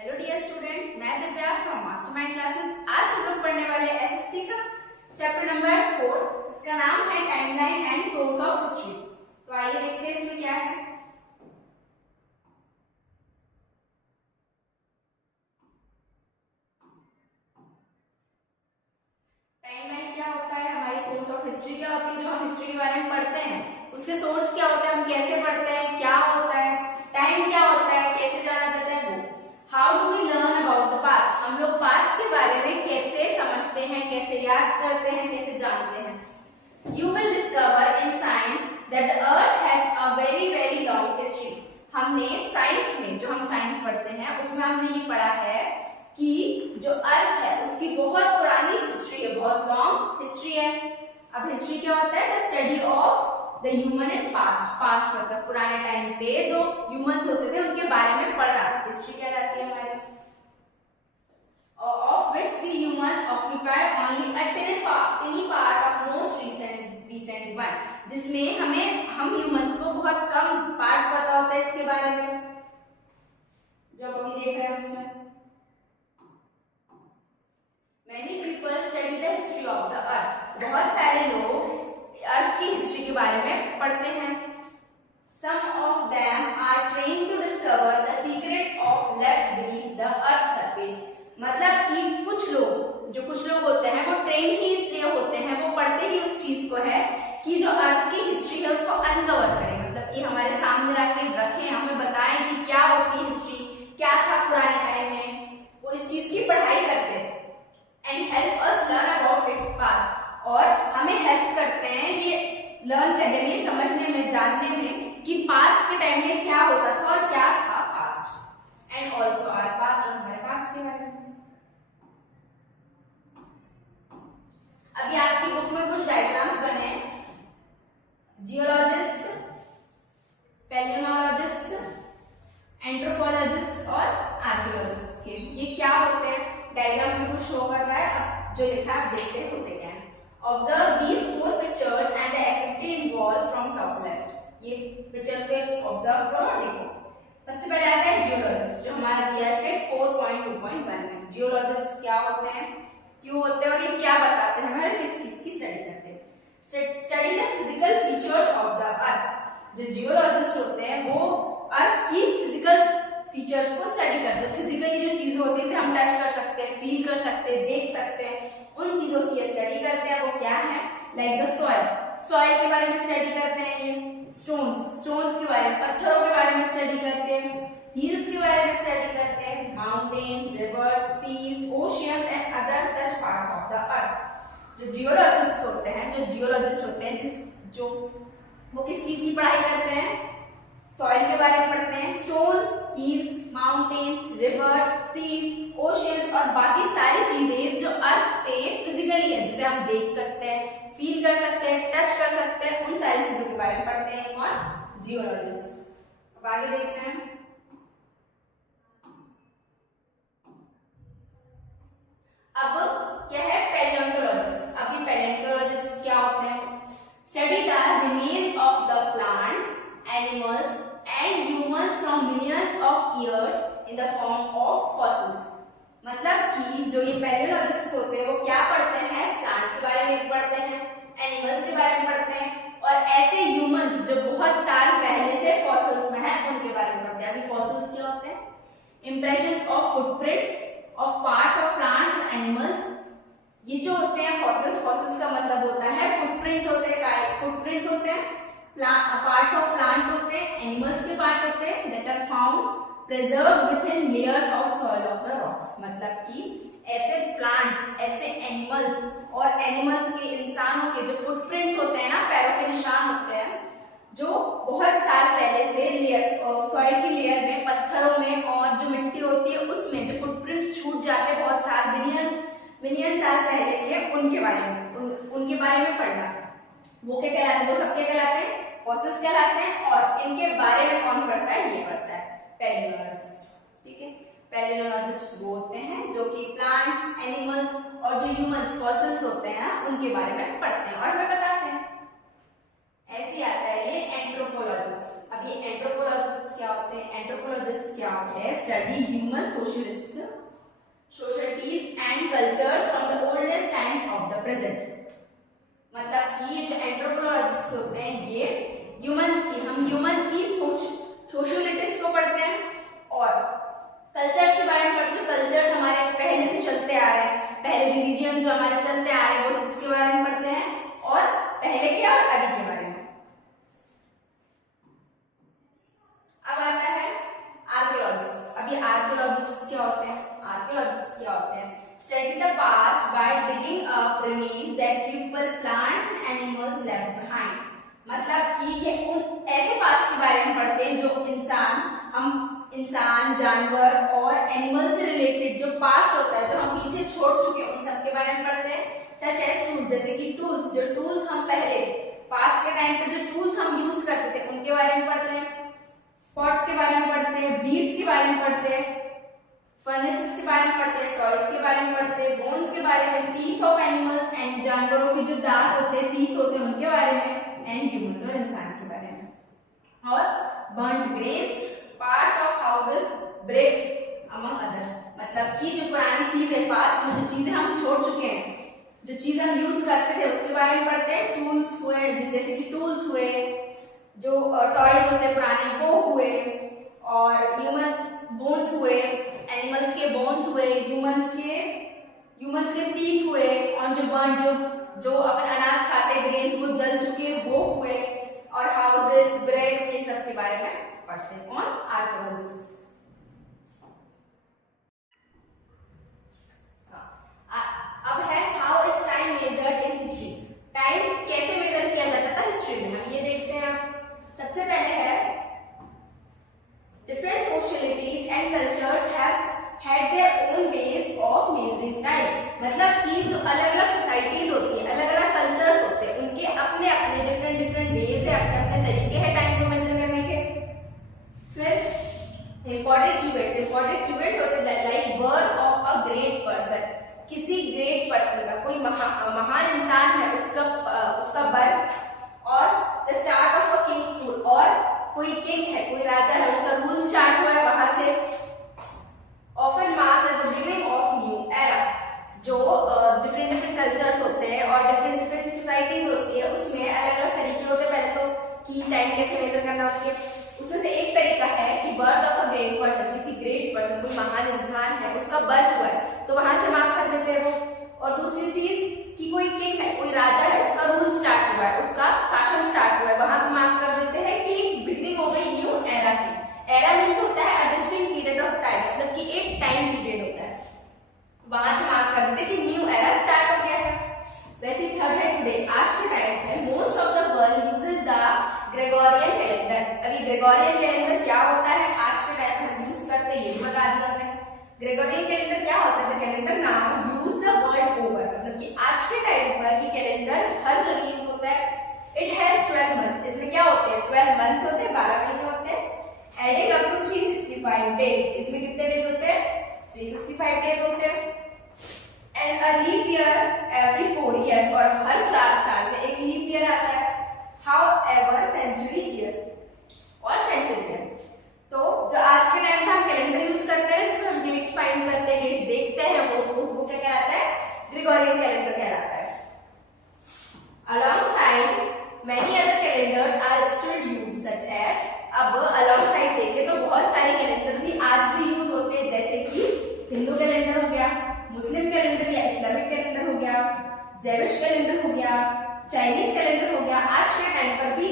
Hello dear students, मैं Divya from mastermind classes. आज हम लोग पढ़ने वाले एसएसटी का चैप्टर नंबर 4। इसका नाम है timeline and source of history. तो आइए देखते हैं इसमें क्या है। टाइमलाइन क्या होता है? हमारी सोर्स ऑफ हिस्ट्री क्या होती है? जो हम हिस्ट्री के बारे में पढ़ते हैं उसके सोर्स क्या होता है, हम कैसे पढ़ते हैं, क्या होता है, टाइम क्या होता है, कैसे जाना जाता है वो। How do we learn about the past? हम लोग पास्ट के बारे में कैसे समझते हैं, कैसे याद करते हैं, कैसे जानते हैं। You will discover in science that the earth has a very very long history. हमने साइंस में, जो हम साइंस पढ़ते हैं उसमें हमने ये पढ़ा है कि जो अर्थ है उसकी बहुत पुरानी हिस्ट्री है, बहुत लॉन्ग हिस्ट्री है। अब हिस्ट्री क्या होता है? The study of the human in past. Past मतलब पुराने टाइम पे जो ह्यूमंस होते थे उनके बारे में पढ़ना हिस्ट्री कहलाती है हमारी। of which the humans occupy only a tiny part of most recent one। जिसमें हम ह्यूमंस को बहुत कम पार्ट पता होता है इसके बारे में, जो अभी देख रहे हैं उसमें। Many people study the history of the earth। बहुत सारे लोग अर्थ की हिस्ट्री के बारे में पढ़ते हैं। Some of them are trained to discover the secrets of left beneath the earth's surface। मतलब कि कुछ लोग होते हैं वो ट्रेन ही इसलिए होते हैं, वो पढ़ते ही उस चीज को है कि जो अर्थ की हिस्ट्री है उसको अनकवर करें, मतलब कि हमारे सामने लाके रखें, हमें बताएं कि क्या होती है हिस्ट्री, क्या था पुराने टाइम में। वो इस चीज की पढ़ाई करते हैं and help us learn about its past. और हमें हेल्प करते हैं ये लर्न करने में, समझने में, जानने में कि पास्ट के टाइम में क्या होता था और क्या था past. And also our past, और हमारे पास्ट के बारे में। अभी आपकी बुक में कुछ डायग्राम्स बने हैं, जियोलॉजिस्ट्स, पैलियोनोलॉजिस्ट्स, एंथ्रोपोलॉजिस्ट्स और आर्कियोलॉजिस्ट्स के। ये क्या होते हैं? डायग्राम में कुछ शो कर रहा है, अब जो लिखा है आप देखते होते क्या है। Observe these 4 pictures and the activity involve from top left. ये पिक्चर्स को ऑब्जर्व करो और देखो। सबसे पहले आता है जियोलॉजिस्ट, जो हमारा दिया है 4.2.1 में। जियोलॉजिस्ट क्या होते हैं, क्यों होते हैं और ये क्या बताते हैं, हमारे किस चीज की स्टडी करते हैं। Study the physical features of the earth. जो जियोलॉजिस्ट होते हैं वो अर्थ की फिजिकल फीचर्स को स्टडी करते हैं। फिजिकली जो चीजें होती है जिसे हम टच कर सकते हैं, फील कर सकते हैं, देख सकते हैं, उन चीजों की स्टडी करते हैं। वो क्या है? लाइक द सॉइल के बारे में स्टडी करते हैं। ये स्टोन्स के बारे में, पत्थरों के बारे में स्टडी करते हैं। हिल्स के बारे में स्टडी करते हैं। Mountains, rivers, seas, oceans and other such parts of the earth. जो जियोलॉजिस्ट होते हैं जो वो किस चीज की पढ़ाई करते हैं? सॉइल के बारे में पढ़ते हैं। Stone, hills, mountains, rivers, seas, oceans और बाकी सारी चीजें जो अर्थ पे फिजिकली है, जिसे हम देख सकते हैं, फील कर सकते हैं, टच कर सकते हैं, उन सारी चीजों के बारे में पढ़ते हैं कौन? जियोलॉजिस्ट। अब आगे देखते हैं। अब क्या है? पैलियोंटोलॉजिस्ट। अभी पैलियोंटोलॉजिस्ट क्या होते हैं? Study the remains of the plants, animals and humans from millions of years in the form of fossils. मतलब कि जो ये पैलियोलॉजिस्ट होते हैं वो क्या पढ़ते हैं? प्लांट्स के बारे में पढ़ते हैं, एनिमल्स के बारे में पढ़ते हैं, और ऐसे ह्यूमंस जो बहुत साल पहले से फॉसिल्स में है उनके बारे में पढ़ते हैं। अभी फॉसिल्स क्या होते हैं? Impressions of footprints of parts of plants and animals. ये जो होते हैं फॉसिल्स का मतलब होता है फुटप्रिंट्स होते हैं, पार्ट्स ऑफ प्लांट होते हैं, एनिमल्स के पार्ट होते हैं, that are found preserved within layers of soil of the rocks. मतलब कि ऐसे प्लांट्स, ऐसे एनिमल्स और एनिमल्स के, इंसानों के जो फुटप्रिंट्स होते हैं ना, पैरों के निशान होते हैं, जो बहुत साल पहले से सॉइल की लेयर में, पत्थरों में और जो मिट्टी होती है उसमें जो फुटप्रिंट्स छूट जाते हैं बहुत साल, मिलियन साल पहले के, उनके बारे में पढ़ना। वो क्या कहलाते हैं? वो सब क्या कहलाते हैं? फॉसिल्स कहलाते हैं। और इनके बारे में कौन पढ़ता है? ये पढ़ता है पैलियोनोलॉजिस्ट। ठीक है, पैलियोनोलॉजिस्ट वो होते हैं जो कि प्लांट्स, एनिमल्स और जो ह्यूमंस, फॉसिल्स होते हैं उनके बारे में पढ़ते हैं और हमें बताते हैं। ऐसे आता है ये एंथ्रोपोलॉजिस्ट। अब ये एंथ्रोपोलॉजिस्ट क्या होते हैं? एंथ्रोपोलॉजिस्ट क्या होते हैं? Study human societies and cultures from the oldest times of the present. मतलब कि ये जो एंथ्रोपोलॉजिस्ट होते हैं ये हम ह्यूमंस की सोशलिटीज को पढ़ते हैं और कल्चर्स के बारे में पढ़ते हैं। कल्चर्स हमारे पहले से चलते आ रहे हैं, पहले रिलीजियन जो हमारे चलते आ रहे हैं वो उसके बारे में पढ़ते हैं और पहले के और अभी के बारे में। अब आता है आर्कियोलॉजिस्ट। अभी आर्कियोलॉजिस्ट क्या होते हैं? Study the past by digging up remains that people, plants and animals left behind. मतलब कि ये उन ऐसे पास्ट के बारे में पढ़ते हैं जो इंसान, जानवर और एनिमल से रिलेटेड जो पास्ट होता है, जो हम पीछे छोड़ चुके हैं, उन सब के बारे में पढ़ते हैं। सच एज टूल्स, जैसे कि टूल्स, जो टूल्स हम पहले पास्ट के टाइम पे जो टूल्स हम यूज करते थे उनके बारे में पढ़ते हैं। पॉट्स के बारे में पढ़ते हैं, बीड्स के बारे में पढ़ते हैं, फर्नेसेस के बारे में पढ़ते हैं, टॉयज के बारे में पढ़ते हैं, बोन्स के बारे में, टीथ ऑफ एनिमल्स एंड जानवरों के जो दांत होते हैं, टीथ होते हैं, उनके बारे में, एंड ह्यूमंस और इंसान के बारे में। और burned grains, parts of houses, bricks among others. मतलब कि जो पुरानी चीजें, पास्ट में जो चीजें हम छोड़ चुके हैं, जो चीजें हम यूज करते थे उसके बारे में पढ़ते हैं। टूल्स हुए, जैसे कि टूल्स हुए, जो टॉयज होते हैं पुराने वो हुए, और ह्यूमंस बोन्स हुए, एनिमल्स के बोन्स हुए, ह्यूमंस के टीथ हुए, और जो अपन अनाज खाते ग्रेन्स वो जल चुके वो हुए, और हाउसेस, ब्रिक्स, ये सब के बारे में पढ़ते हैं। कौन? आर्कियोलॉजिस्ट। अब है how is time measured in history. Time कैसे मेजर किया जाता था हिस्ट्री में, हम ये देखते हैं। सबसे पहले है different socialities and cultures have had their own ways of measuring time। मतलब कि जो अलग-अलग सोसाइटीज होती है, अलग-अलग कल्चर्स होते हैं, उनके अपने-अपने डिफरेंट वेज है, अपने-अपने तरीके हैं टाइम को मेजर करने के। फिर इंपॉर्टेंट इवेंट्स होते हैं like birth of a great person. किसी ग्रेट पर्सन का, कोई महान इंसान है, उसका बर्थ, और the start of a Kings rule, और कोई किंग है, कोई राजा है, उसका रूल स्टार्ट हुआ है वहां से। Often mark as the beginning of new era. जो डिफरेंट कल्चर्स होते हैं और डिफरेंट सोसाइटीज होती है, उसमें अलग-अलग तरीके होते हैं। पहले तो कि टाइम कैसे मेजर करना उनके, उसमें से एक तरीका है कि birth of a great person, किसी ग्रेट पर्सन, कोई महान इंसान है, उसका बर्थ हुआ है तो वहां से मार्क कर देते हैं वो। और दूसरी चीज कि कोई किंग है, कोई राजा है, उसका रूल स्टार्ट हुआ है, उसका शासन स्टार्ट हुआ है, वहां पर मार्क कर देते हैं कि बिगिनिंग हो गई न्यू एरा की। एरा मीन्स होता है a distinct period of time, मतलब कि एक टाइम पीरियड होता है, वहां से मार्क कर देते हैं कि न्यू एरा स्टार्ट हो गया है। वैसे थर्ड है टुडे, आज के टाइम में most of the world uses the Gregorian calendar. अभी ग्रेगोरियन कैलेंडर क्या होता है, आज के टाइम में हम यूज करते हैं, ये बता दिया हमने। ग्रेगोरियन कैलेंडर क्या होता है? Calendar now use the world over, मतलब कि आज के टाइम पर ये कैलेंडर हर जगह यूज होता है। इट हैज 12 मंथ्स, इसमें क्या होते हैं? 12 मंथ्स होते हैं, 12 महीने होते हैं, एडिंग अप टू 365 डेज। इसमें कितने डेज होते हैं? 365 डेज होते हैं। And a leap year every 4 years, और हर 4 साल में एक लीप ईयर आता है। हाउएवर सेंचुरी ईयर और सेंचुरी ईयर। तो जो आज के टाइम में हम कैलेंडर यूज करते हैं, इसमें हम डेट्स फाइंड करते हैं, डेट्स देखते हैं, वो क्या कहलाता है? ग्रेगोरियन कैलेंडर कहलाता है। Alongside many other calendars are still used such as, अब alongside देखें तो बहुत सारे कैलेंडर भी आज भी यूज होते हैं, जैसे कि हिंदू कैलेंडर हो गया, मुस्लिम कैलेंडर या इस्लामिक कैलेंडर हो गया, जैविश कैलेंडर हो गया, चाइनीज कैलेंडर हो गया। आज के टाइम पर भी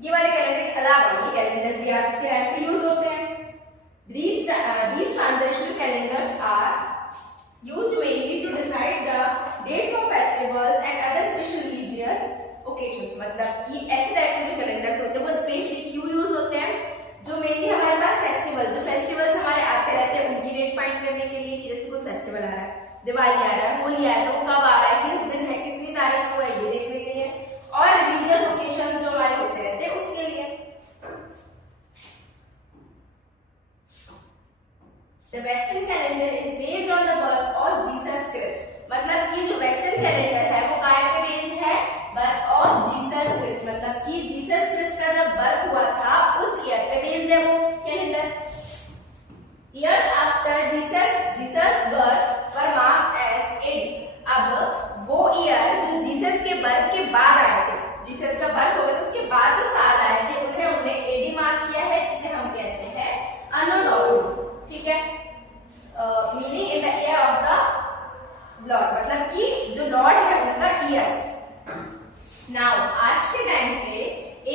ये वाले कैलेंडर के अलावा ये कैलेंडर्स भी आज के टाइम पे यूज होते हैं। These transitional calendars are used mainly to decide the dates of festivals and other special religious occasions। मतलब कि ऐसे टाइप के जो कैलेंडर्स होते हैं वो स्पेशली क्यों यूज होते हैं? जो मेनली हमारे पास फेस्टिवल्स हमारे आते रहते हैं, उनकी डेट फाइंड करने के लिए, कि जैसे कोई फेस्टिवल आ रहा है, दिवाली आ रहा है, होली आ रहा है, तो कब आ रहा है, किस दिन है, कितनी तारीख को है, ये देखने के लिए, और रिलीजियस ओकेशन जो हमारे होते रहते हैं उसके लिए। The Western calendar is based on the birth of Jesus Christ। मतलब कि जो वेस्टर्न कैलेंडर है वो काय पे बेस्ड है? Birth of Jesus Christ. मतलब कि जीसस क्रिस्ट का जब बर्थ हुआ था उस ईयर पे बेस्ड है वो calendar. Jesus birth were marked as AD. अब वो ईयर जो जीसस के बर्थ के बाद आए थे, जीसस का बर्थ हो गया तो उसके बाद जो साल आए थे उन्हें उन्होंने एडी मार्क किया है, जिसे हम कहते हैं अनो डोमिनी। ठीक है, meaning in the year of the Lord, मतलब कि जो लॉर्ड है उनका ईयर। नाउ आज के टाइम पे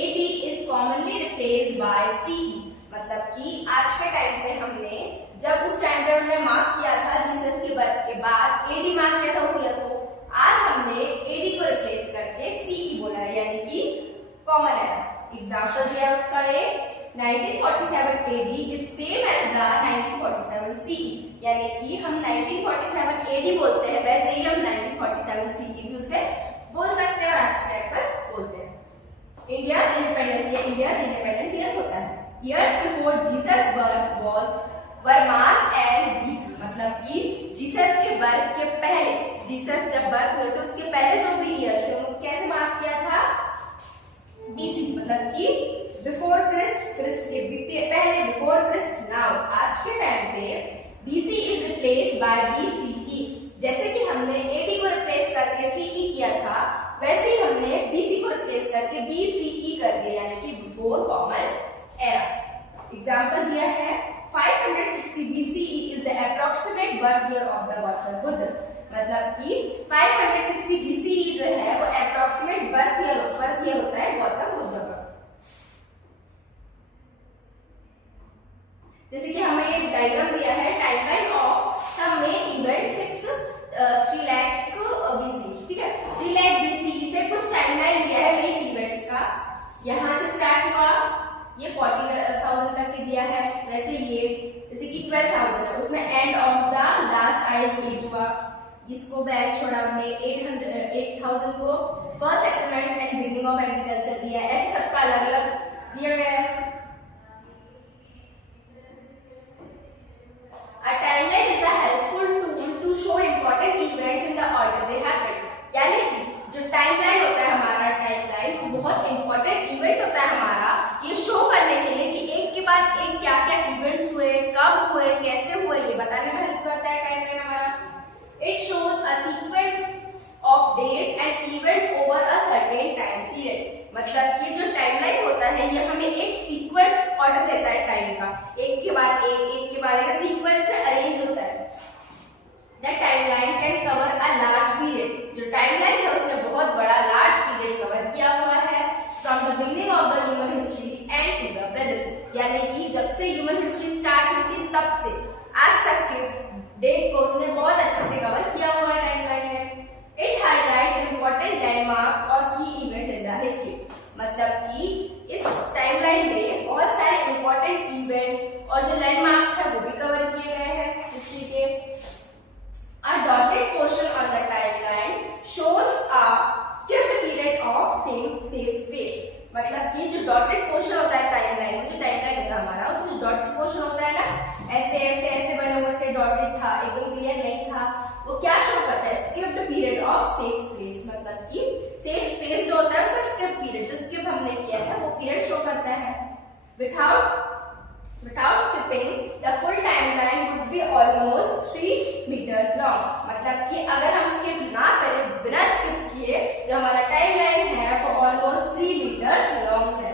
AD is commonly replaced by CE, मतलब कि आज के टाइम पे हमने जब उस टाइम पे हमने मार्क किया था जीसस के बर्थ के बाद एडी मार्क किया था उस ईयर को, आज हमने एडी को रिप्लेस करके सीई बोला है, यानी कि कॉमन एरा। एग्जांपल दिया उसका ये 1947 AD is same as the 1947 CE, यानी कि हम 1947 एडी बोलते हैं वैसे ही हम 1947 सीई भी उसे बोल सकते हैं और आज के टाइम पर बोलते हैं। इंडियाज इंडिपेंडेंस, ये इंडियाज इंडिपेंडेंस ईयर होता है। Years before Jesus' birth were marked as BC, मतलब कि जीसस के बर्थ के पहले, जीसस जब बर्थ हुए तो उसके पहले जो भी ईयर थे उनको कैसे मार्क किया था? BC, मतलब कि बिफोर क्रिस्ट, क्रिस्ट के पहले, बिफोर क्रिस्ट। नाउ आज के टाइम पे BC is replaced by BCE, जैसे कि हमने AD को रिप्लेस करके CE किया था वैसे ही हमने BC को रिप्लेस करके BCE कर दिया, यानी कि बिफोर कॉमन एरा। एग्जाम्पल दिया है 560 BCE is the approximate birth year of the Gautam Buddha, मतलब कि 560 BCE जो है वो approximate birth year होता है गौतम बुद्ध का। जैसे कि हमें एक डायग्राम दिया है timeline of some main event 3 lakh BC, ठीक है, 3 लाख BCE से कुछ टाइमलाइन दिया है मेन इवेंट्स का। यहाँ से स्टार्ट हुआ, ये 40,000 तक के दिया है, वैसे ये जैसे कि 12,000 है उसमें end of the last ice age हुआ, इसको बैक छोड़ा हमने 8,000 को first settlements and building of agriculture दिया है, ऐसे सबका अलग अलग दिया गया है। A timeline is a helpful tool to show important events in the order they happen, यानी कि जो टाइमलाइन होता है हमारा, टाइमलाइन वो बहुत इंपॉर्टेंट इवेंट होता है हमारा, ये शो करने के लिए कि एक के बाद एक क्या क्या इवेंट्स हुए, कब हुए, कैसे हुए, ये बताने में हेल्प करता है टाइमलाइन हमारा। It shows a sequence of dates and events over a certain time period, मतलब ये जो टाइमलाइन होता है ये हमें एक सीक्वेंस ऑर्डर देता है टाइम का, एक के बाद एक सीक्वेंस में अरेंज होता है। The timeline can cover a large period, जो टाइमलाइन है उसने बहुत बड़ा लार्ज पीरियड कवर किया हुआ है, from the beginning of the human history and to the present, यानी कि जब से ह्यूमन हिस्ट्री स्टार्ट हुई थी तब से आज तक के डेट को उसने बहुत अच्छे से कवर किया हुआ है टाइमलाइन में। It highlights important landmarks और key events in the history, मतलब कि इस टाइमलाइन में बहुत सारे important events और जो लैंडमार्क्स है वो भी कवर किए गए हैं हिस्ट्री के। A dotted portion on the timeline shows a skipped period of safe space, मतलब कि जो डॉटेड पोर्शन होता है टाइमलाइन में, जो टाइमलाइन होता है हमारा उसमें जो डॉटेड पोर्शन होता है ना, ऐसे ऐसे ऐसे बने हुए थे, डॉटेड था, एकदम क्लियर नहीं था, वो क्या शो करता है? Skipped period of safe space, मतलब कि सेफ स्पेस जो होता है उसका स्किप पीरियड, जो स्किप हमने किया है वो पीरियड शो करता है। Without skipping, the full timeline would be almost 3 meters long, मतलब कि अगर हम स्किप ना करें, बिना स्किप किए, जो हमारा टाइमलाइन है वो ऑलमोस्ट 3 मीटर्स लॉन्ग है।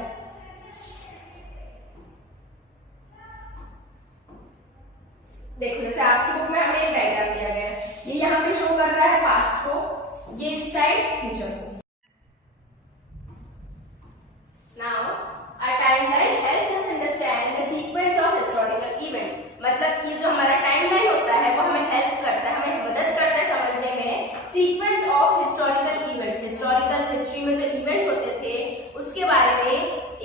देखो जैसे आपकी बुक में हमें एक डायग्राम दिया गया है, ये यहाँ पे शो कर रहा है पास्ट को, ये इस साइड फ्यूचर को। Now, our timeline helps us understand the sequence of historical event, मतलब कि जो हमारा टाइमलाइन होता है वो हमें हेल्प करता है, हमें मदद करता है समझने में sequence of historical event, historical history में जो इवेंट होते थे उसके बारे में,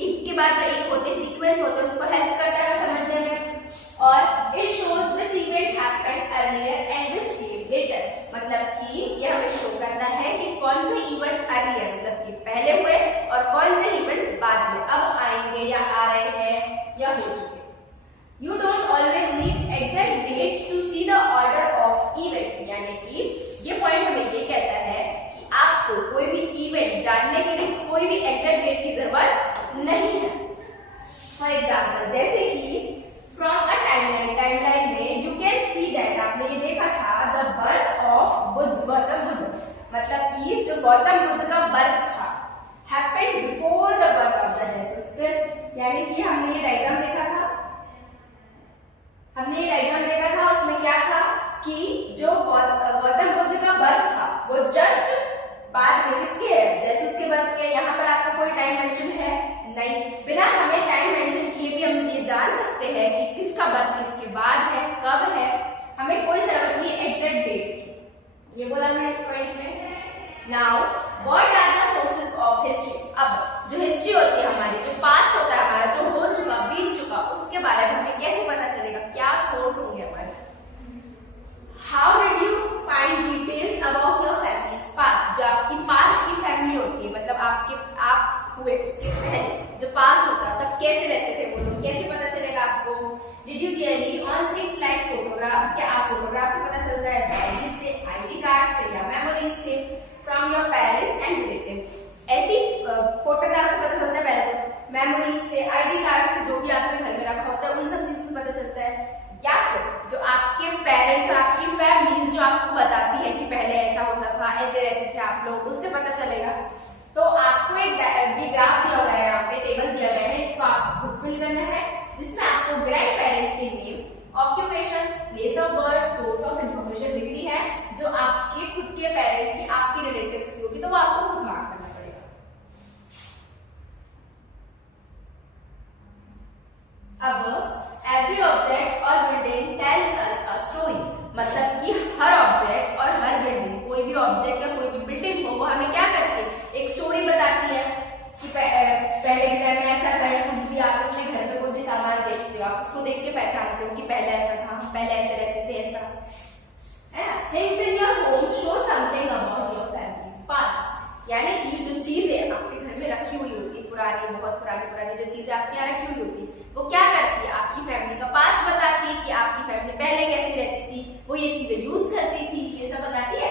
एक के बाद जो एक होते सीक्वेंस होते हैं उसको हेल्प करता है समझने में। और it shows which event happened earlier and which came later, मतलब कि ये हमें शो करता है कि कौन से इवेंट अर्लियर मतलब कि पहले हुए और कौन से इवेंट बाद में अब आएंगे या आ रहे हैं या हो चुके। You don't always need exact हमने डायग्राम देखा था, उसमें क्या था कि जो गौतम बुद्ध का बर्थ था वो जस्ट बाद में किसके है, जैसे उसके बर्थ के। यहाँ पर आपको कोई टाइम मेंशन है नहीं, बिना हमें टाइम मेंशन किए भी हम ये जान सकते हैं कि किसका बर्थ किसके बाद है, कब है, हमें कोई जरूरत नहीं एग्जैक्ट डेट। ये बोला मैं इस पॉइंट में। Now what are the sources of history. अब जो हिस्ट्री होती है हमारी, जो पास्ट होता है हमारा, जो हो चुका बीत चुका, उसके बारे में हमें कैसे पता चलेगा, क्या सोर्स होंगे हमारे। How did you find details about your families past. जो आपकी पास्ट की फैमिली होती है, मतलब आप हुए उसके पहले जो पास्ट होता है, तब कैसे रहते थे वो लोग, कैसे पता चलेगा आपको। Did you really on things like photographs. क्या आप फोटोग्राफ से पता चलता है, डायरीज से, आईडी कार्ड से या मेमोरीज से, from your parents and relative. ऐसी फोटोग्राफ से पता चलता है, पहले मेमोरीज से, आईडी कार्ड से, जो भी आपके घर में रखा होता है उन सब चीजों से पता चलता है, या फिर जो आपके पेरेंट्स और आपकी फैमिलीज जो आपको बताती है कि पहले ऐसा होता था, ऐसे रहते थे आप लोग, उससे पता चलेगा। तो आपको एक ग्राफ दिया हुआ है, यहाँ पे टेबल दिया गया है, इसको आप खुद फिल करना है, जिसमें आपको ग्रैंड पेरेंट के name, occupations, place of birth, source of information लिख रही है। जो आपके खुद के पेरेंट्स की, आपके रिलेटिव्स की होगी, तो वो आपको खुद मार्क करना पड़ेगा। अब एवरी ऑब्जेक्ट और building tells us a story. मतलब कि हर ऑब्जेक्ट और हर बिल्डिंग, कोई भी ऑब्जेक्ट या कोई भी बिल्डिंग हो, वो हमें क्या करती है, एक स्टोरी बताती है कि पहले के टाइम में ऐसा था, या कुछ भी आप अपने घर में कोई भी सामान देखते हो, आप उसको देख के पहचानते हो कि पहले ऐसा था, पहले ऐसे रहते थे, ऐसा है ना। Things in your home show something about your families past. यानी कि जो चीजें आपके घर में रखी हुई होती है, पुरानी, बहुत पुरानी जो चीजें आपके यहाँ रखी हुई होती है, वो क्या करती है, आपकी फैमिली का पास्ट बताती है कि आपकी फैमिली पहले कैसी रहती थी, वो ये चीजें यूज करती थी, ये सब बताती है।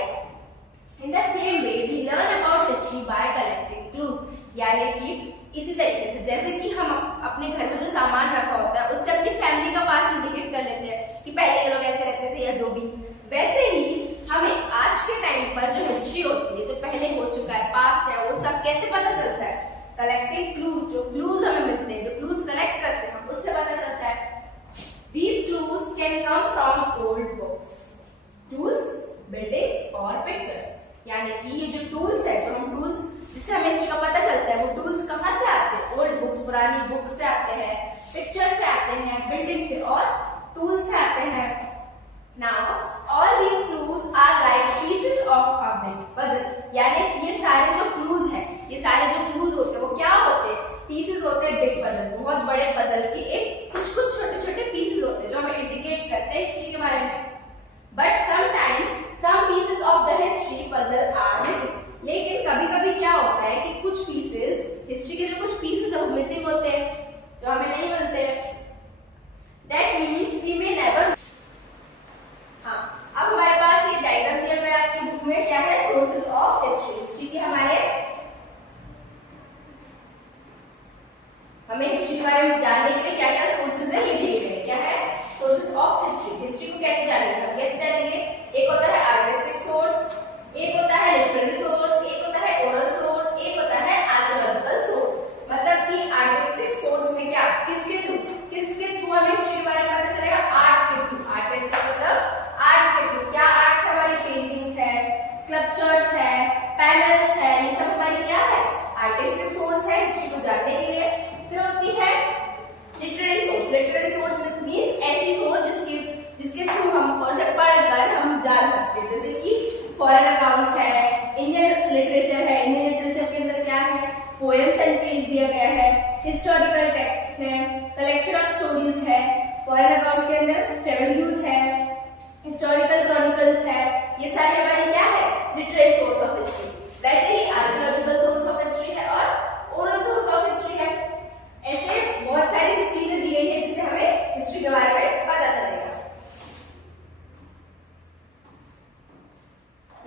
In the same way we learn about history by collecting clues. यानी कि इसी तरीके से जैसे कि हम अपने घर में जो सामान रखा होता है उससे अपनी फैमिली का पास्ट इंडिकेट कर लेते हैं कि पहले ये लोग ऐसे रहते थे या जो भी, वैसे ही हमें आज के टाइम पर जो हिस्ट्री होती है, जो पहले हो चुका है, पास्ट है, वो सब कैसे पता चलता है, कलेक्टिंग क्लूज। जो क्लूज हमें मिलते हैं, जो क्लूज कलेक्ट करते हैं हम, उससे पता चलता है। These clues can come from old books, tools, buildings और pictures। यानी कि ये जो टूल्स है, जो हम टूल्स जिससे हमें हिस्ट्री का पता चलता है, वो टूल्स कहाँ से आते हैं, ओल्ड बुक्स, पुरानी बुक्स से आते हैं, पिक्चर से आते हैं, बिल्डिंग से और टूल से आते हैं। Now all these clues are like pieces of a big puzzle. यानी कि ये सारे जो क्लूज हैं, ये सारे जो क्लूज होते हैं, वो क्या होते हैं, पीसेस होते हैं बिग पजल, बहुत बड़े पजल के एक कुछ छोटे छोटे पीसेस होते हैं जो हमें इंडिकेट करते हैं हिस्ट्री के बारे में। But sometimes some pieces of the history puzzle are missing. लेकिन कभी कभी क्या होता है कि कुछ पीसेस, हिस्ट्री के जो कुछ पीसेस है वो मिसिंग होते हैं, जो हमें नहीं मिलते। That means we may never. हाँ, अब हमारे पास एक डायग्राम दिया गया आपकी बुक में, क्या है, सोर्सेज ऑफ हिस्ट्री। हिस्ट्री के हमें हिस्ट्री के बारे में जानने के लिए क्या क्या सोर्सेज है ये दिए गए। क्या है, सोर्सेज ऑफ हिस्ट्री। हिस्ट्री को कैसे जानेंगे, हम कैसे जानेंगे, एक होता है आर्टिस्टिक सोर्स, एक होता है लिटरेरी सोर्स, एक होता है ओरल सोर्स, एक होता है आर्कियोलॉजिकल सोर्स। मतलब कि आर्टिस्टिक सोर्स में क्या, किसके थ्रू हमें हिस्ट्री के बारे में पता चलेगा, आर्ट के थ्रू। आर्टिस्टिक मतलब आर्ट के थ्रू। क्या आर्ट से हमारी पेंटिंग्स है, स्कल्पचर्स है, पैनल्स है, ये सब हमारी क्या है, आर्टिस्टिक सोर्स है हिस्ट्री को जानने के लिए। फिर होती है literary source. Literary source means ऐसी सोर्स जिसके थ्रू हम पढ़कर हम जान सकते हैं, जैसे कि फॉरेन अकाउंट्स है, इंडियन लिटरेचर है, इंडियन लिटरेचर के अंदर क्या है, पोएम्स एंड प्लेज दिया गया है, हिस्टोरिकल टेक्स्ट्स है, कलेक्शन ऑफ स्टोरीज है, फॉरेन अकाउंट के अंदर ट्रेवल न्यूज है, हिस्टोरिकल क्रॉनिकल्स है, ये सारे हमारे क्या है, लिटरेरी सोर्स ऑफ हिस्ट्री। वैसे ही आर्कियोलॉजिकल सोर्स ऑफ हिस्ट्री है और ओरल सोर्स ऑफ हिस्ट्री है। ऐसे बहुत सारी चीजें दी गई है जिससे हमें हिस्ट्री के बारे में पता चलेगा।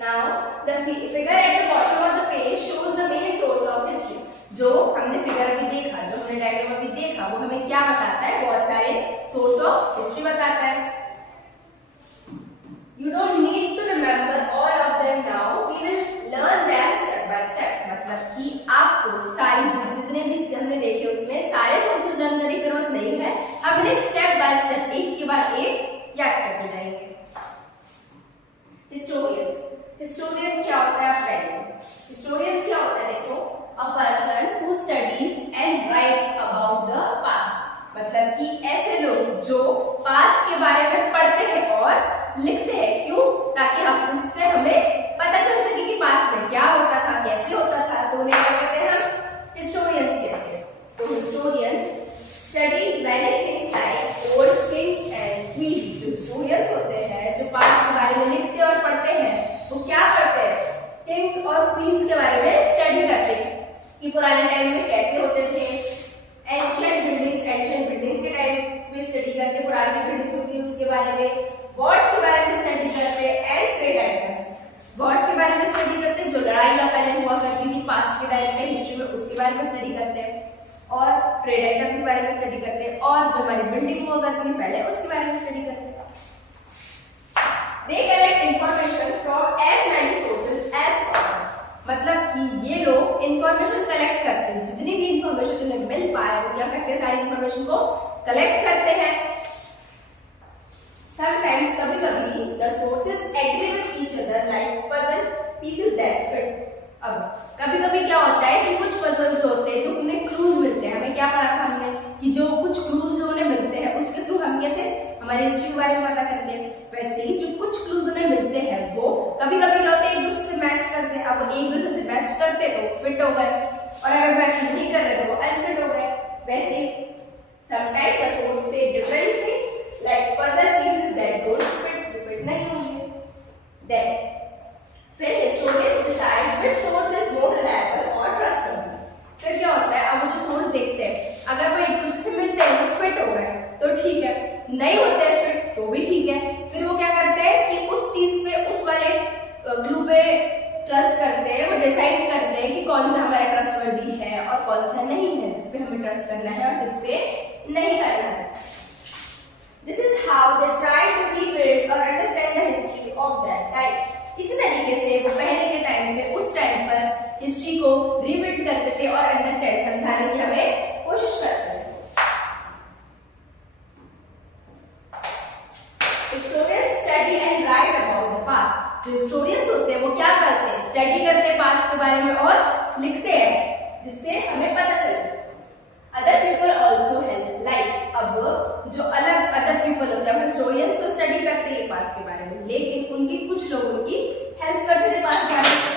Now the figure at the bottom of the page shows the main source of history। जो हमने फिगर अभी देखा, जो हमने डायग्राम अभी देखा, वो हमें क्या बताता है, बहुत सारे सोर्स ऑफ हिस्ट्री बताता है। You don't need to remember all of them now, we will learn them step by step। मतलब कि आपको सारी जितने भी हमने देखे उसमें सारे सोर्सेज लर्न करने की जरूरत नहीं है, हमने स्टेप बाय स्टेप एक के बाद एक लिखते हैं। क्यों? ताकि हम उससे हमें पता चल सके कि पास्ट में क्या होता था, कैसे होता था। तो उन्हें क्या कहते हैं? हम हिस्टोरियंस कहते हैं। तो historians study many things like old Kings and queen's. जो हिस्टोरियंस होते हैं, जो पास्ट के बारे में लिखते और पढ़ते हैं, वो क्या करते हैं? किंग्स और क्वींस के बारे में स्टडी करते हैं कि पुराने टाइम में कैसे होते थे। एंशिएंट बिल्डिंग्स के टाइम में स्टडी करते, पुरानी बिल्डिंग होती है उसके बारे में। गॉड्स के बारे में स्टडी करते एंड ट्रेड आइटम्स। गॉड्स के बारे में स्टडी करते, जो लड़ाइयाँ पहले हुआ करती थी पास्ट के टाइम में हिस्ट्री में, उसके बारे में स्टडी करते हैं। और ट्रेड आइटम्स के बारे में स्टडी करते हैं, और जो हमारी बिल्डिंग हुआ करती थी पहले, उसके बारे में स्टडी करते हैं। They collect information from as many sources as possible. मतलब कि ये लोग इंफॉर्मेशन कलेक्ट करते हैं, जितनी भी इंफॉर्मेशन उन्हें मिल पाए वो क्या करते हैं? सारी इंफॉर्मेशन को कलेक्ट करते हैं। Sometimes कभी-कभी the sources agree with each other like puzzle pieces that fit. अब कभी-कभी क्या होता है कि कुछ पजल्स होते हैं जो उन्हें क्लूज मिलते हैं। हमें क्या पढ़ा था हमने कि जो कुछ क्लूज जो उन्हें मिलते हैं उसके थ्रू हम कैसे हमारी हिस्ट्री के बारे में पता करते हैं। वैसे ही जो कुछ क्लूज उन्हें मिलते हैं वो कभी-कभी क्या होता है? एक दूसरे से मैच करते हैं। अब एक दूसरे से मैच करते तो फिट हो गए, और अगर मैच नहीं कर रहे तो वो अनफिट हो गए। वैसे ही sometimes the source say different things like puzzle pieces that don't fit, जो फिट नहीं होंगे। Then फिर historians decide which source is more reliable or trustworthy. फिर क्या होता है? अब वो जो सोर्स देखते हैं, अगर वो एक दूसरे से मिलते हैं तो फिट हो गए तो ठीक है, नहीं होते हैं फिट तो भी ठीक है। फिर वो क्या करते हैं कि उस चीज पे, उस वाले क्लू पे ट्रस्ट करते हैं। वो डिसाइड करते हैं कि कौन सा हमारा ट्रस्टवर्दी है और कौन सा नहीं है, जिसपे हमें ट्रस्ट करना है और जिसपे नहीं करना है। This is how they try to rebuild or understand the history of that time. इसी तरीके से वो पहले के टाइम पे, उस टाइम पर हिस्ट्री को रीबिल्ड करते थे और अंडरस्टैंड, समझाने की हमें कोशिश करते थे। Historians study and write about the past. जो हिस्टोरियंस होते हैं वो क्या करते हैं? स्टडी करते हैं पास्ट के बारे में और लिखते हैं, जिससे हमें पता चले। Other people also help. Like अब जो अलग अदर पीपल होते हैं, हिस्टोरियंस तो स्टडी करते हैं पास्ट के बारे में, लेकिन उनकी कुछ लोगों की हेल्प करते थे पास्ट के बारे में।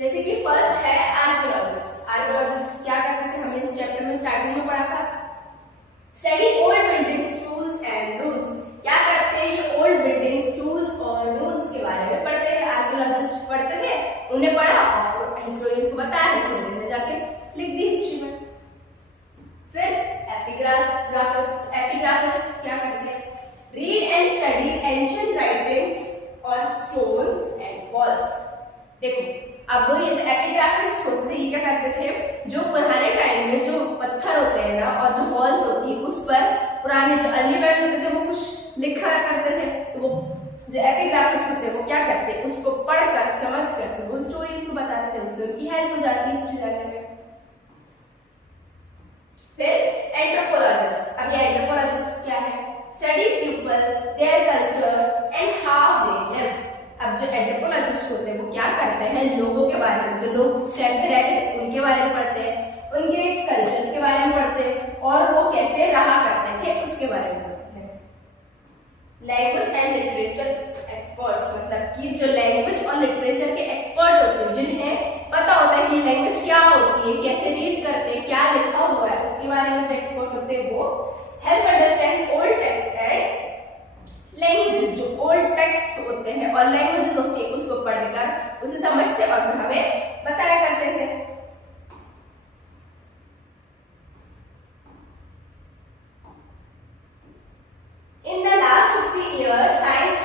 जैसे कि फर्स्ट है आर्कियोलॉजिस्ट। आर्कियोलॉजिस्ट क्या करते थे? हमने इस चैप्टर में स्टार्टिंग में पढ़ा था। Study old buildings, tools and rules. क्या करते हैं? ये ओल्ड बिल्डिंग्स, टूल्स और रूल्स के बारे में पढ़ते हैं। आर्कियोलॉजिस्ट पढ़ते थे, उन्हें पढ़ा और हिस्टोरियंस को बताया, हिस्टोरियन ने जाके लिख दी हिस्ट्री में। फिर एपिग्राफिस्ट क्या करते हैं? Read and study ancient writings on stones and walls. देखो अब ये जो एपिग्राफिस्ट होते थे, ये क्या करते थे? जो पुराने टाइम में जो पत्थर होते हैं ना, और जो वॉल्स होती है उस पर पुराने जो अर्ली मैन होते थे वो कुछ लिखा करते थे। तो वो जो एपिग्राफिस्ट होते हैं वो क्या करते हैं? उसको पढ़कर समझकर वो स्टोरीज को बताते थे, उससे उनकी हेल्प हो जाती है हिस्ट्री जानने में। फिर एंथ्रोपोलॉजिस्ट। अब ये एंथ्रोपोलॉजिस्ट क्या है? Study people, their cultures and how they live. अब जो एंथ्रोपोलॉजिस्ट होते हैं वो क्या करते हैं? लोगों के बारे में, जो लोग उस टाइम पे रहते थे उनके बारे में पढ़ते हैं, उनके कल्चर्स के बारे में पढ़ते हैं, और वो कैसे रहा करते थे उसके बारे में पढ़ते हैं। लैंग्वेज एंड लिटरेचर एक्सपर्ट्स, मतलब कि जो लैंग्वेज और लिटरेचर के एक्सपर्ट होते हैं, जिन्हें पता होता है कि लैंग्वेज क्या होती है, कैसे रीड करते हैं, क्या लिखा हुआ है, उसके बारे में जो एक्सपर्ट होते हैं वो help understand old text and language. जो ओल्ड टेक्स्ट होते हैं और लैंग्वेजेस होती है उसको पढ़कर उसे समझते और फिर हमें बताया करते थे। In the last 50 years, science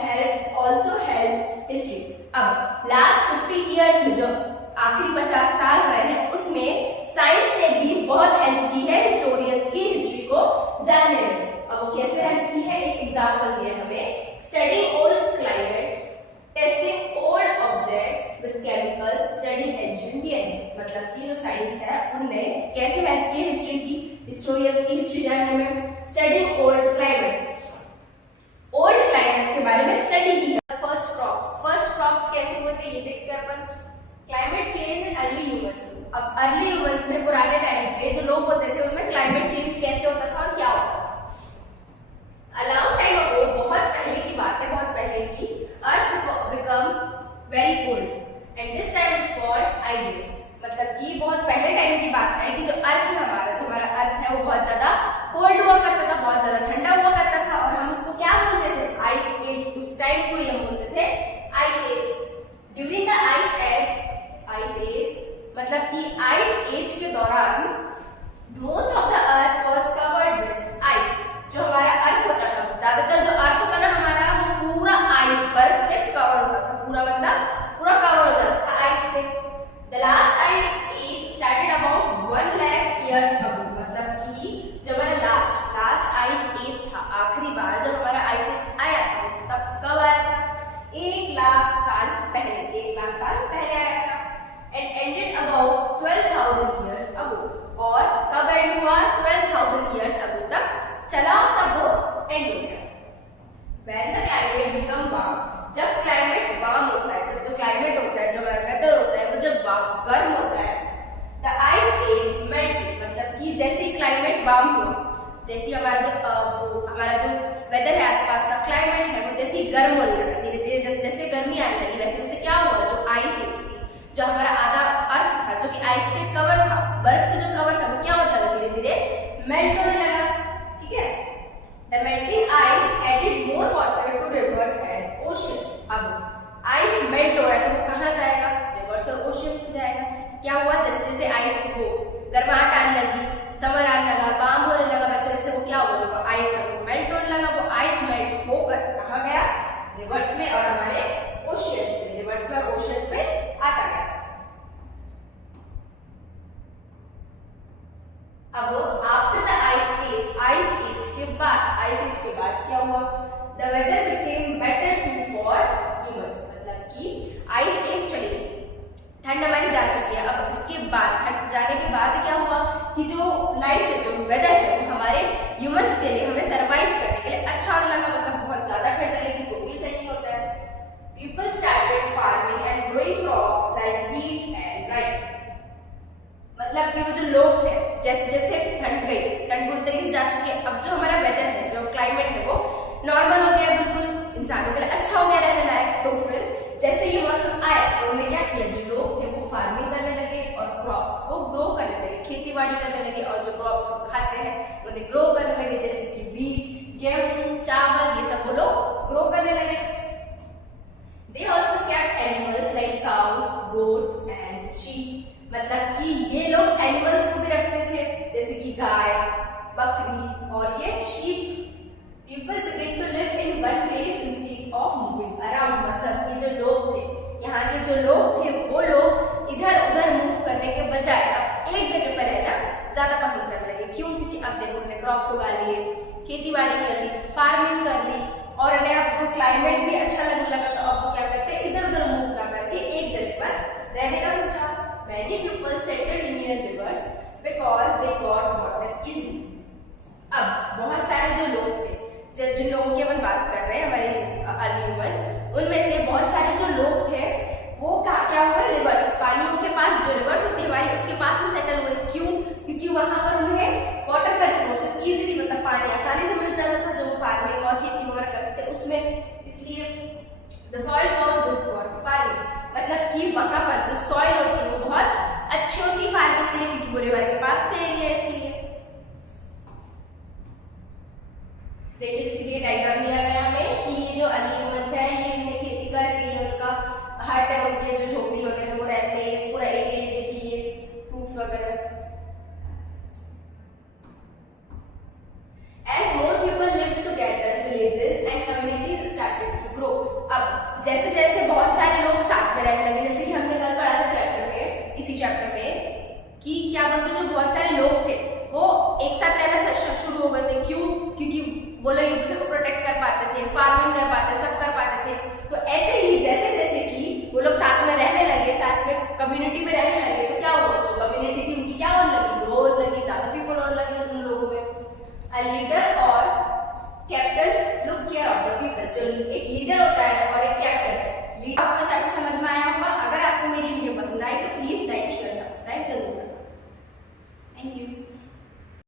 has also helped history. अब लास्ट 50 इयर्स में जो आखिरी 50 साल रहे हैं उसमें साइंस ने भी बहुत हेल्प की है हिस्टोरियंस की हिस्ट्री को जानने में। अब वो कैसे हेल्प की है? एक एग्जांपल दिया हमें। Studying old climates, testing old objects with chemicals, studying ancient DNA. मतलब कि जो साइंस है उनने कैसे हेल्प की हिस्ट्री की, हिस्टोरियंस की हिस्ट्री जानने में। Studying old climates, old climate के बारे में स्टडी की। फर्स्ट क्रॉप्स कैसे होते हैं ये देखते हैं अपन। Climate change in early humans. अब अर्ली ह्यूमंस में पुराने टाइम पे जो लोग होते थे उनमें क्लाइमेट चेंज कैसे होता था और क्या होता था। A long time ago, become warm. जब क्लाइमेट वार्म होता है, जब जो क्लाइमेट होता है, जो हमारा वेदर होता है, वो जब गर्म होता है, द आइस एज मेल्टेड, मतलब कि जैसे ही क्लाइमेट वार्म हुआ, जैसे हमारा जो वेदर है, आसपास का क्लाइमेट है, वो जैसे ही गर्म होने लगा, धीरे धीरे जैसे जैसे गर्मी आने लगी, वैसे वैसे क्या हुआ, जो आइस एज थी, जो हमारा आधा अर्थ था, जो कि आइस से कवर था, बर्फ से जो कवर था, वो क्या होने लगा, धीरे धीरे मेल्ट होने लगा। ठीक है, the melting ice added more water to rivers and oceans. अब आइस मेल्ट हो रहा है तो वो कहाँ जाएगा, रिवर्स और ओशियंस में जाएगा। क्या हुआ, जैसे जैसे आइस को गर्माहट आने लगी, समर आने लगा, वार्म होने लगा, वैसे वैसे वो क्या हुआ, जो आइस है वो मेल्ट होने लगा। वो आइस मेल्ट होकर कहाँ गया, रिवर्स में और हमारे ओशियंस में, रिवर्स में और ओशियंस में आता गया। अब आफ्टर द आइस एज के बाद क्या हुआ, the weather became better to for humans, मतलब कि आइस एज चली गई, ठंड हमारी जा चुकी है। अब इसके बाद ठंड जाने के बाद क्या हुआ कि जो लाइफ है, जो वेदर है, वो हमारे ह्यूमंस के लिए, हमें सरवाइव करने के लिए अच्छा होने लगा, मतलब बहुत ज्यादा ठंड रहेगी तो भी सही होता है। People started farming and growing crops like wheat and rice, मतलब कि वो जो लोग थे, जैसे जैसे ठंड गई, ठंड पूरी तरीके से जा चुकी है, अब जो हमारा वेदर है, जो क्लाइमेट है, वो नॉर्मल हो गया, बिल्कुल इंसानों के लिए अच्छा हो गया रहने लायक। तो फिर जैसे ये मौसम आया तो उन्होंने क्या किया, जो लोग थे वो फार्मिंग करने लगे और क्रॉप्स को ग्रो करने लगे, खेती बाड़ी करने लगे, और जो क्रॉप्स खाते हैं उन्हें ग्रो करने लगे, जैसे कि व्हीट, गेहूं, चावल, ये सब वो लोग ग्रो करने लगे। They also kept animals like cows, goats and sheep, मतलब कि ये लोग एनिमल्स को भी रखते थे, जैसे कि गाय, बकरी और ये sheep. People begin to live in one place instead of moving around, मतलब कि जो लोग थे, यहाँ के जो लोग थे, वो लोग इधर उधर मूव करने के बजाय अब एक जगह पर रहना ज्यादा पसंद करने लगे। क्यों, क्योंकि अब देखो उन्होंने क्रॉप्स उगा लिए, खेती बाड़ी कर ली, फार्मिंग कर ली, और उन्हें अब क्लाइमेट भी अच्छा लगने लगा, तो अब वो क्या करते, इधर उधर मूव ना करके एक जगह पर रहने का सोचा। Many people settled near rivers because they got water easily. अब बहुत सारे जो लोग थे, जिन लोगों की अपन बात कर रहे हैं, हमारे अर्ली ह्यूमंस, उनमें से बहुत सारे जो लोग थे वो क्या हुआ, रिवर्स, पानियों के पास, जो रिवर्स होती है हमारी, उसके पास में सेटल हुए। क्यों, क्योंकि वहां पर उन्हें वाटर का रिसोर्सेज इजीली, मतलब पानी आसानी से मिल जाता था, जो फार्मिंग और खेती वगैरह करते थे उसमें, इसलिए the soil was good for farming, मतलब कि वहां पर जो सॉइल होती है वो बहुत अच्छी होती है फार्मिंग के लिए, क्योंकि वो रिवर के पास का एरिया है, इसलिए। देखिए इसीलिए डायग्राम दिया गया हमें कि ये जो अर्ली ह्यूमंस है, ये इन्हें खेती करके, ये उनका हट है, उनके जो झोपड़ी वगैरह वो रहते हैं, पूरा एरिया देखिए, ये फ्रूट्स वगैरह। As more people lived together, villages and communities started to grow. अब जैसे जैसे बहुत सारे लोग साथ में रहने लगे, जैसे कि हमने कल पढ़ा था चैप्टर में, इसी चैप्टर में, कि क्या बोलते, जो बहुत सारे लोग थे वो एक साथ रहना शुरू हो गए थे। क्यों, क्योंकि वो लोग एक दूसरे को प्रोटेक्ट कर पाते थे, फार्मिंग कर पाते, सब कर पाते थे। तो ऐसे ही जैसे जैसे कि वो लोग साथ में रहने लगे, साथ में कम्युनिटी में रहने लगे, तो क्या हुआ, जो कम्युनिटी थी उनकी क्या होने लगी, ग्रो होने लगी, ज्यादा पीपल होने लगे उन लोगों में। A leader और captain look care of the people, जो एक लीडर होता है और एक कैप्टन, लीडर आपको चैप्टर